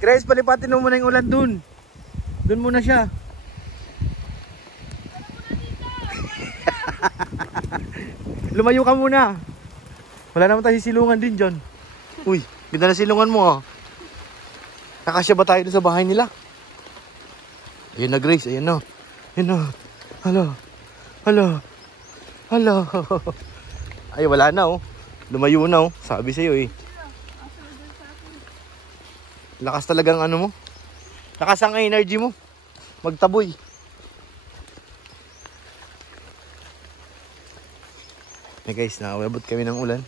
Grace, palipatin mo muna yung ulan dun. Dun muna siya. Lumayo ka muna. Wala naman tayo silungan din dyan. Uy, ganda na silungan mo ah. Nakasya ba tayo sa bahay nila? Ayun na Grace, ayun na. Ayun na. Hala. Hala. Hala. Ay wala na oh. Lumayo na oh. Sabi sa'yo eh. Lakas talagang ano mo. Lakas ang energy mo. Magtaboy. Hey guys, nakawabot kami ng ulan.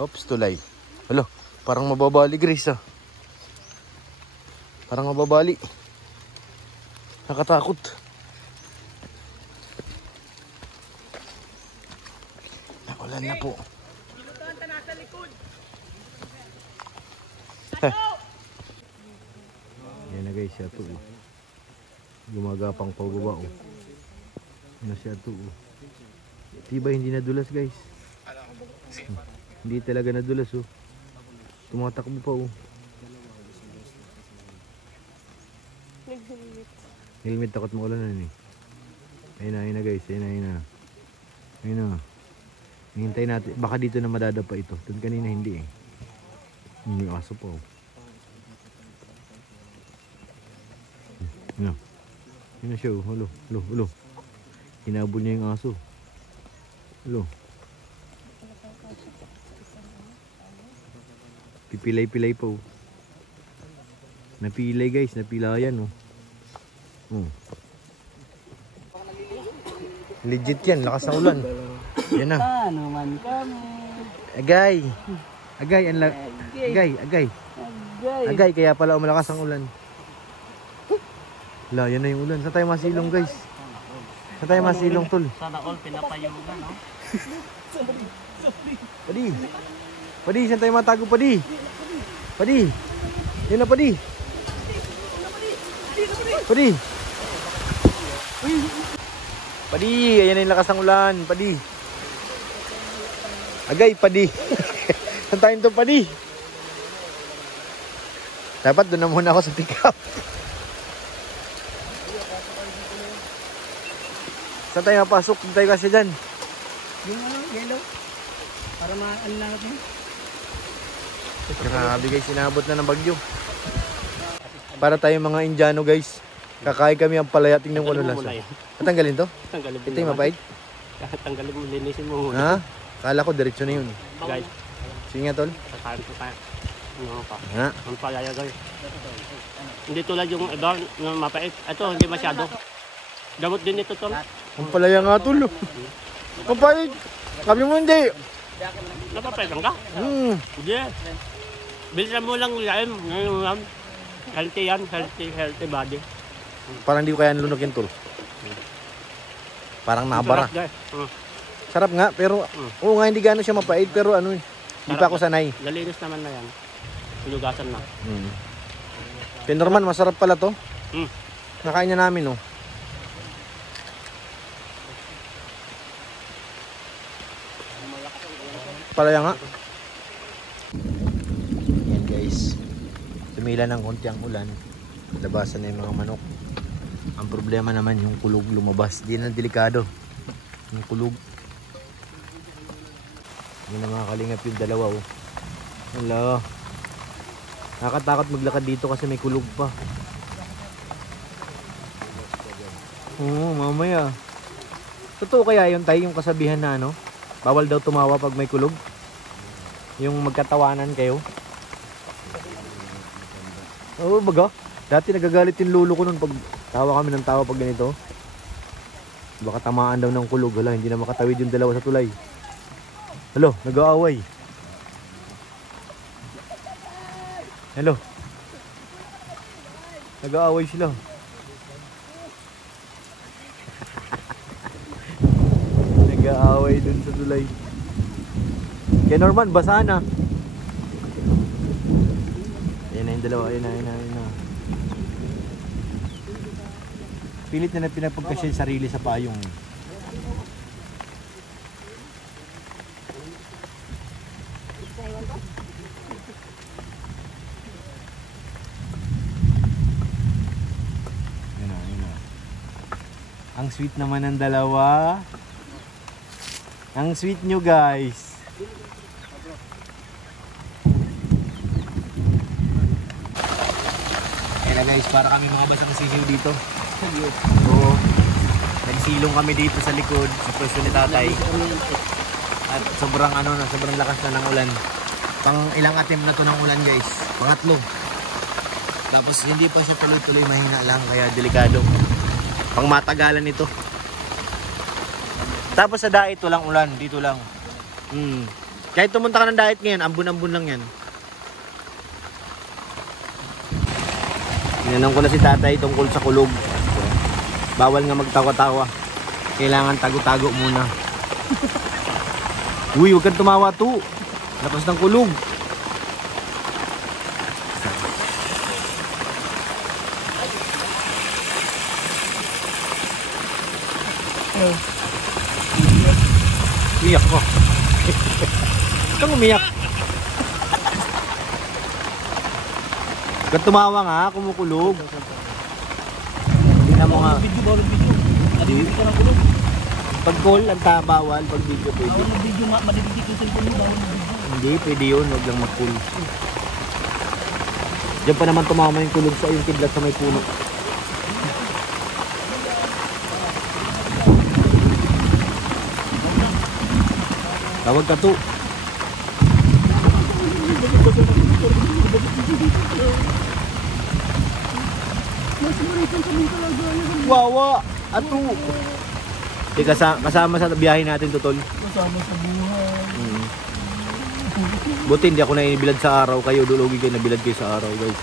Oops, tulay. Hala, parang mababali Grace ah. Parang mababali. Nakatakot. Ulan na po. Yan na guys, siya to. Gumagapang pababa oh. Ano siya to oh. Tiba hindi nadulas guys. Hindi talaga nadulas oh. Tumatakbo pa oh. Helmet takot maulan na eh. Ayun na guys, ayun na. Ayun na. Hintay natin, baka dito na madadapa ito. Doon kanina hindi eh. Hindi aso pa oh. Ano? Yun na siya oh. Hulo. Hinabol niya yung aso. Hulo. Pipilay-pilay pa oh. Napilay guys, napilayan oh. Legit yan, lakas ng ulan. Yan na. Agay. Agay, kaya pala umalakas ang ulan. Wala, yan na yung ulan. Saan tayo masilong guys? Saan tayo masilong tol? Sana all pinapayugan no? Padi, saan tayo matago Padi? Yan na Padi. Padi, ayan na yung lakas ng ulan. Padi. Agay, Padi. Saan tayo ito Padi? Dapat doon na muna ako sa pick-up. Saan tayo mapasok? Doon tayo kasi dyan. Yung ano, yellow. Para maan natin. Grabe guys, sinabot na ng bagyo. Para tayo mga Indiano guys. Kakain kami ang palaya. Tingnan ko ano lasa. Tatanggalin to? Tanggalin mo. Ito yung mapait? Tanggalin mo, linisin mo muna. Ha? Kala ko diretso na yun. Guys, sige nga tol. sakain ko tayo. Ano pa? Ha? Ang palaya guys. Hindi tulad yung iba na mapait. Ito, hindi masyado. Gamot din ito tol. Ang palaya nga tol. Mapait. Sabi mo hindi. Napapait lang ka? Hindi. Bilisan mo lang yan. Ngayon, healthy yan. Healthy body. Parang hindi ko kaya nalunok yun tol. Parang nabara. Sarap nga, pero oo nga hindi gano'n siya mapait, pero ano, hindi pa ako sanay. Nalinis naman na yan. Pinugasan na. Pero normal, masarap pala to. Nakain na namin, oh. Palaya nga. Yan guys. Tumila ng konti ang ulan. Labasan na yung mga manok. Ang problema naman yung kulog lumabas. Di na delikado. Yung kulog. Hindi na mga kalingap yung dalawa oh. Wala. Nakatakot maglakad dito kasi may kulog pa. Oo, mamaya. Totoo kaya yun tayo yung kasabihan na ano? Bawal daw tumawa pag may kulog? Yung magkatawanan kayo? Oo, baga? Dati nagagalit yung lolo ko nun pag tawa kami ng tawa pag ganito. Baka tamaan daw ng kulog. Hala, hindi na makatawid yung dalawa sa tulay. Hello, nag-aaway. Hello. Nag-aaway sila. Nag-aaway dun sa tulay. Kaya Norman, basa na. Ayan na yung dalawa. Ayan na. Pilit na pinapagkasya yung sarili sa payong. Ang sweet naman ng dalawa. Ang sweet nyo guys. Kaya na guys, para kami mga basang sisiw dito. Oo. Nagsilong kami dito sa likod, sa pwesto ni tatay. At sobrang sobrang lakas na ng ulan. Pang ilang attempt na to ng ulan guys. Pangatlo. Tapos hindi pa siya tuloy-tuloy, mahina lang, kaya delikado. Pang matagalan ito. Tapos sa dait walang ulan, dito lang. Kahit tumunta ka ng dait ngayon, ambun-ambun lang yan. Tinanong ko na si tatay tungkol sa kulog. Bawal nga magtawa-tawa. Kailangan tago-tago muna. Uy, huwag kang tumawa to. Lakas ng kulog. Umiyak ko. Kang umiyak. Huwag kang tumawa nga, kumukulog. Tingnan mo nga. Video ka ng kulog. Pag call, ang bawal. Pag video pwede. Bawal ng video, madidikit yung cellphone mo, bawal ng video. Hindi, pwede yun. Huwag lang mag-cool. Diyan pa naman tumama yung kulog sa yung kidlat sa may puno. Tawag ka to. Wawa! Ato! Di kasama sa biyahe natin, Tutol. Kasama sa buhay. Buti hindi ako naibilad sa araw. Kayo, dulugi kayo, nabilad kayo sa araw, guys.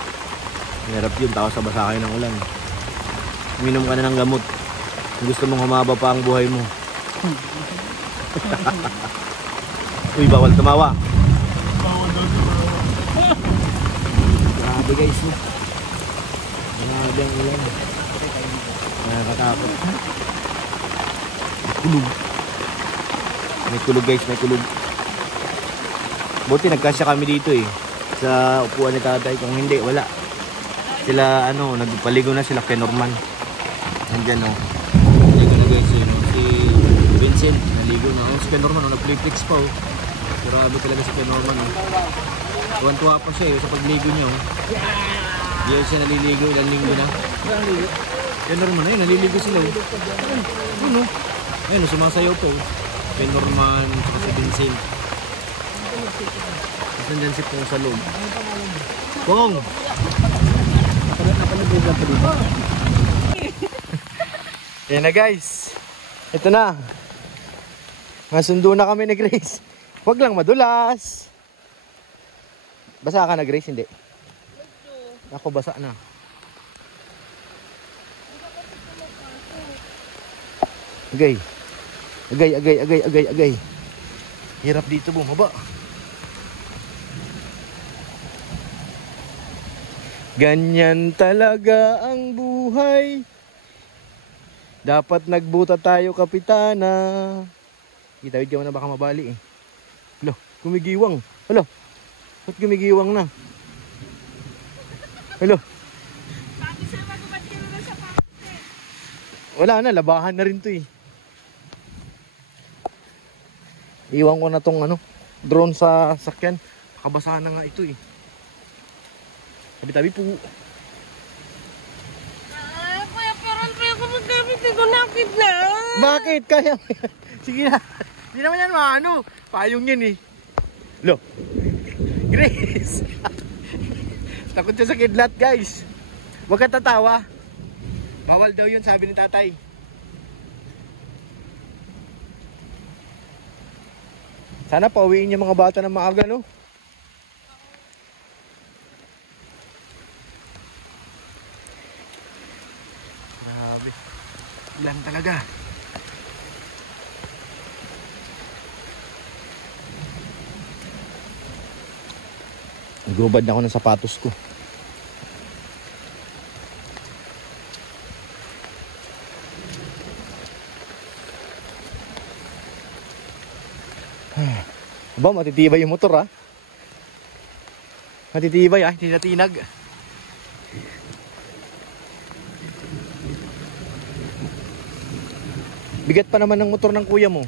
Hirap yun, tapos sabasa kayo ng ulan. Minom ka na ng gamot. Gusto mong humaba pa ang buhay mo. Uy, bawal tumawa. Bawal daw tumawa. Grabe guys, no? Grabe ang ulan. Nakakatakot. Kulog. May kulog guys, may kulog. Buti nagkasya kami dito eh. Sa upuan ni tatay. Kung hindi, wala. Sila, nagpaligo na sila kay Norman. Nandyan, no? Naligo na guys, yun. Si Vincent, naligo na. Si kay Norman, nag-play-flicks pa, oh. Grabe talaga si kay Norman, oh. Tuwan-tuwa pa siya, sa pagligo niya, oh. Di siya naliligo, ilang linggo na. Kay Norman, ayun, naliligo sila, oh. Ano? Ayun, sumasayaw pa, oh. Kay Norman, si Vincent. Tapos nandyan si Pong sa loob. Pong! Napalibig lang pa dito. Yan na guys. Ito na. Masundo na kami ni Grace. Huwag lang madulas. Basa ka na Grace? Hindi. Ako basa na. Agay. Agay. Hirap dito bumaba. Ganyan talaga ang buhay. Dapat nagbuta tayo, kapitana. Itawid ka mo na baka mabali eh. Alo, gumigiwang. Alo, ba't gumigiwang na? Alo. Wala na, labahan na rin to eh. Iwan ko na tong drone sa sakyan. Nakabasahan na nga ito eh. Tabi-tabi po. Kuya, parang kaya ko magkabit ito nakit na. Bakit? Kaya sige na. Hindi naman yan payong yan eh. Lo. Grace. Takot siya sa kidlat guys. Huwag ka tatawa. Bawal daw yun, sabi ni tatay. Sana pauwiin yung mga bata ng maaga, no? Grabe. Ulan talaga. Nagrubad na ako ng sapatos ko. Aba, matitibay yung motor, ha? Matitibay, ha? Hindi natinag. Bigat pa naman ng motor ng kuya mo.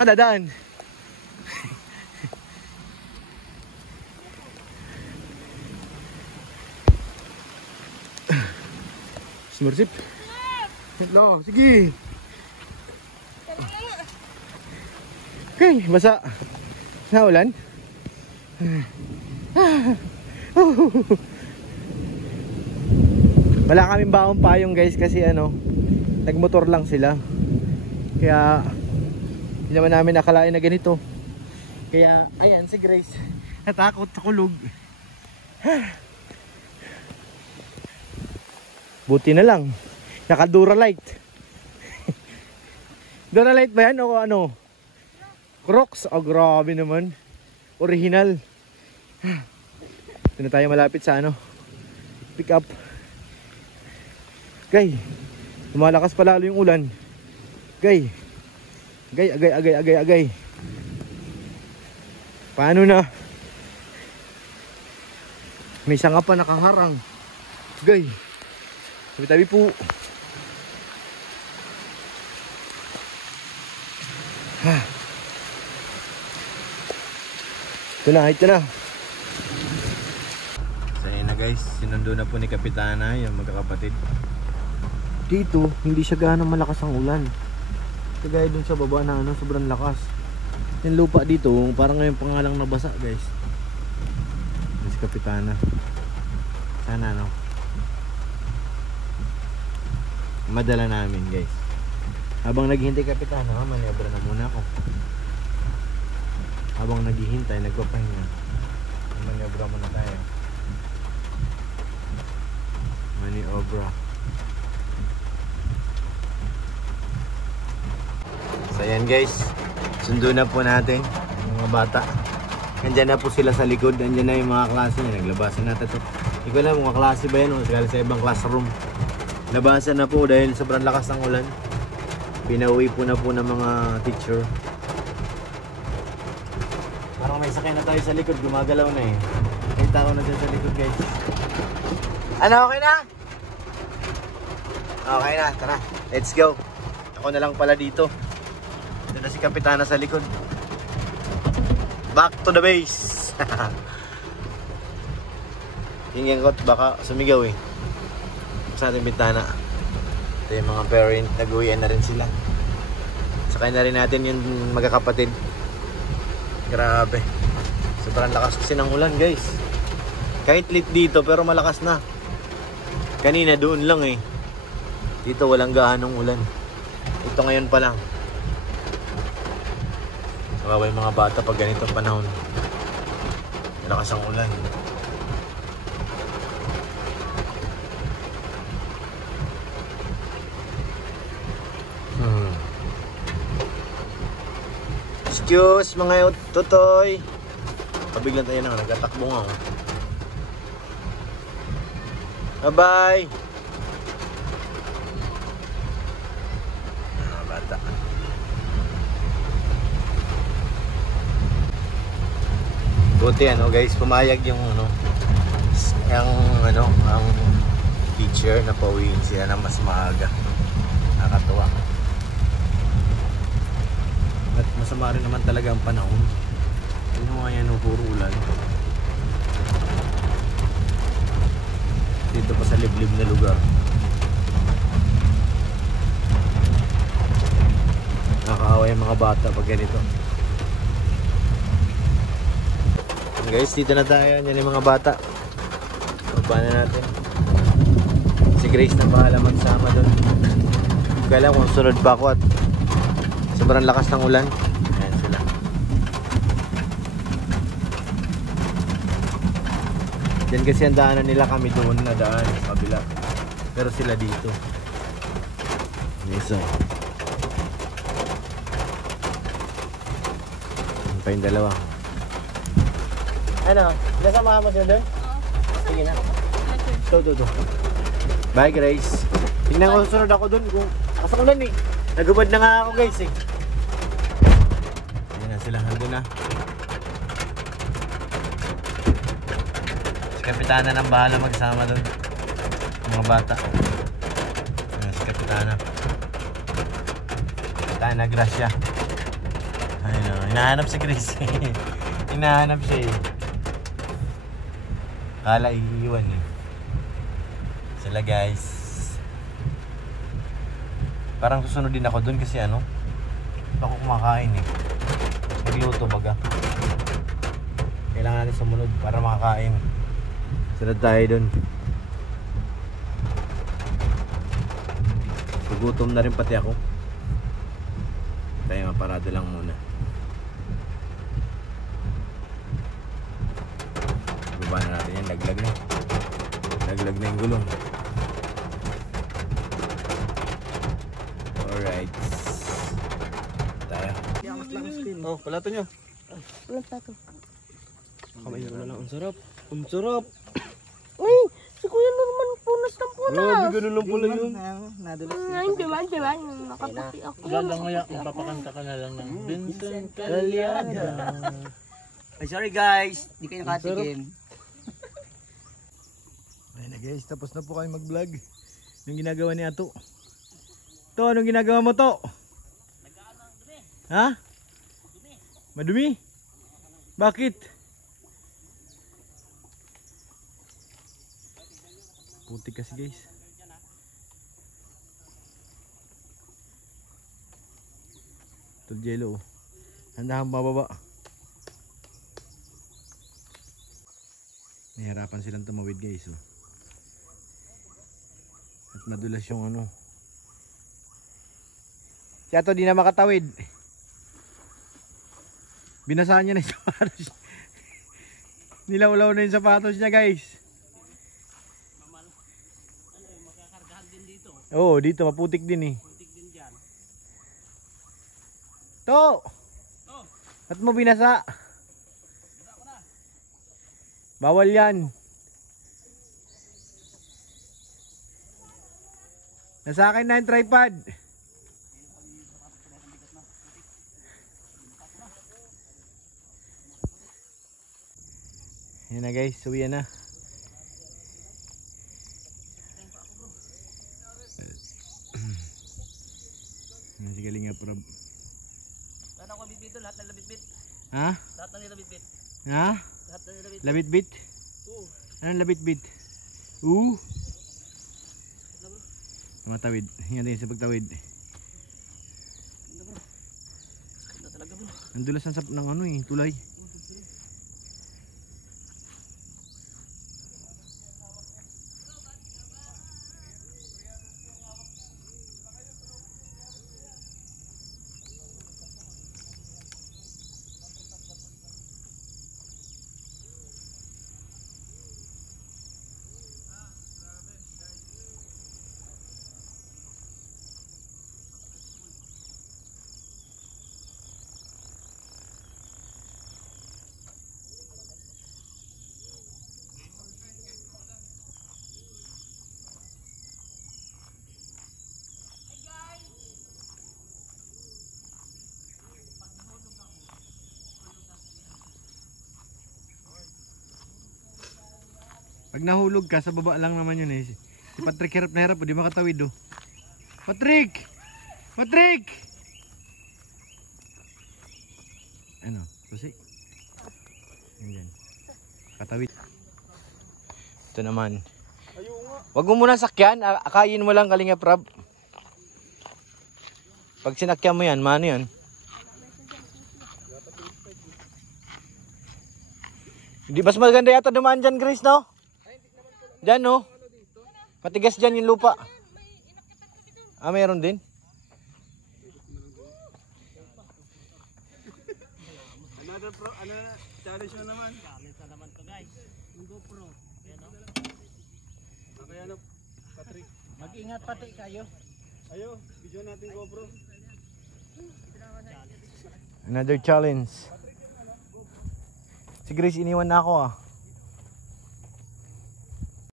Dadaan. Smersip. Hello, sige. Okay, basa. Naulan. Wala kaming baong payong guys kasi nagmotor lang sila. Kaya hindi naman namin nakalain na ganito. Kaya ayan si Grace natakot sa kulog. Buti na lang naka Duralite. Duralite ba yan o ano? Crocs? Oh, grabe naman. Original. Ito na tayo malapit sa pick up. Gay, lumalakas pa lalo yung ulan. Gay, agay. Paano na? May sanga pa nakaharang. Gay, tabi-tabi po. Ito na. So yun na guys, sinundo na po ni Kapitana yung magkakapatid. Dito, hindi siya gaano malakas ang ulan. Kagaya dun sa baba na sobrang lakas. Yung lupa dito, parang ngayon pangalang nabasa guys. Yung si Kapitana. Sana madala namin guys. Habang naghihintay Kapitana, maniobra na muna ako. Habang naghihintay, nagpapahinga, maniobra muna tayo. Maniobra. So ayan guys, sundo na po natin yung mga bata. Nandyan na po sila sa likod. Nandyan na yung mga klase niya. Naglabasan natin ito. Hindi ko alam mga klase ba yan o galing sa ibang classroom. Labasan na po dahil sobrang lakas ng ulan. Pinauwi po na po ng mga teacher. Parang may sakay na tayo sa likod. Gumagalaw na eh. Kita ko na dyan sa likod guys. Okay na? Okay na, tara. Let's go. Ako na lang pala dito. Ito na si Kapitana sa likod. Back to the base. Tingin ko baka sumigaw eh. Sa ating bintana. Ito yung mga parent. Nag-uwian na rin sila. Sakay na rin natin yung magkakapatid. Grabe. Sobrang lakas kasi ng ulan guys. Kahit lit dito pero malakas na. Kanina doon lang eh. Dito walang gaanong ulan. Ito ngayon pa lang. Kawawa yung mga bata pag ganitong panahon. Malakas ang ulan. Excuse mga tutoy. Pabiglan tayo na nagtatakbo nga. Bye-bye. Bata. Buti guys, pumayag yung ang teacher na pauwiin siya na mas maaga. Nakakatuwa. At masama rin naman talaga ang panahon. Ano nga yan, puro ulan. Dito pa sa liblib na lugar. Nakakaawa yung mga bata pag ganito. Guys, dito na tayo. Yan yung mga bata. Baba na natin. Si Grace na bahala magsama doon. Kaya kung sunod pa ako at sobrang lakas ng ulan. Ayan sila. Diyan kasi ang daanan nila, kami doon na daan sa kabila. Pero sila dito. Yes, Ano pa yung dalawa? Nasamahan mo doon? Sige na. Ito. Bye Grace. Tingnan ko sunod ako doon kung lakas ang ulan eh. Nagubad na nga ako guys eh. Ayan na sila, nandun na. Si Kapitana nang bahala magsama doon. Mga bata. Ayan si Kapitana. Tayo na grasya. Ayun o, hinahanap si Chris. Hinahanap siya eh. Kala iiwan eh. Sila guys. Parang susunod din ako dun kasi ano, ako kumakain eh. Magluto baga. Kailangan natin sumunod para makakain. Sunod tayo dun. Gugutom na rin pati ako. Tayo maparado lang muna. Baba na natin yan, laglag na. Laglag na yung gulong. Alright. Tayo. Oh, palato nyo. Walang tato. Kamay nyo na lang. Ang sarap. Ang sarap. Uy! Si Kuya Norman punas ng punas. Grabe, ganun lang pala yun. Hindi ba? Nakaputi ako. Mamaya, magpapakanta ka na lang ng Vincent Calyada. Ay, sorry guys, di kayo nakatikim. Ayun na guys, tapos na po kayo mag-vlog. Yung ginagawa ni Ato. To, anong ginagawa mo to? Ha? Madumi? Bakit? Putik kasi guys. Ito jello. Handahang bababa. Nahihirapan silang tumawid guys. Oh. At madulas yung ano. Si Ato di na makatawid. Binasaan niya na yung sapatos. Nilaulaw na yung sapatos niya guys. Oo, dito maputik din eh. Putik din dyan. To! Ba't mo binasa? Bawal yan. Nasa akin na yung tripod. Yan na guys, suwian na. Yan si Kalinga Prab. Lahat ako bitbit, lahat ng labitbit. Ha? Lahat ng labitbit. Ha? Lahat ng labitbit. Labit-bit? Anong labit-bit? Matawid. Hingan din sa pagtawid. Ganda talaga bro. Ang dulas ng ano eh, tulay. Pag nahulog ka, sa baba lang naman yun eh. Si Patrick hirap na hirap, di makatawid oh. Patrick! Patrick! Ano? Susi? Yan. Katawid. Ito naman. Wag mo muna sakyan, akayin mo lang Kalinga Prab. Pag sinakyan mo yan, mano yan? Hindi, mas maganda yata dumaan dyan, Grace, no? Dyan, no? Matigas dyan yung lupa. Ah, mayroon din? Challenge na naman. Challenge na naman to guys. Yung GoPro. Ayan o. Kaya na, Patrick. Mag-ingat pati kayo. Ayo, video natin GoPro. Another challenge. Si Grace iniwan na ako ah.